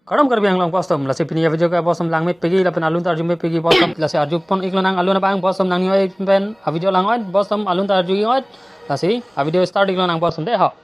Kadam Karbi ang lang bostom la sepini ya video ka bostom lang me pegi la pen alun tarju me pegi bostom la se arju pon iklo nang alun bang bostom nang ni pen a video lang oi bostom alun tarju oi la si a video start iklo nang bostom de ha.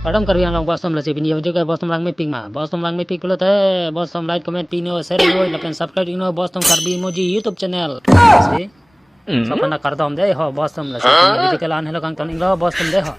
Kadam Karbi ang lang bostom la sepini ya video ka bostom lang me ping ma bostom lang me ping kulo te bostom like comment pin no share no la pen subscribe no bostom Karbi emoji YouTube channel si so pana kar dom de ho bostom la sepini video ka lan helo kang ton inglo bostom de ho.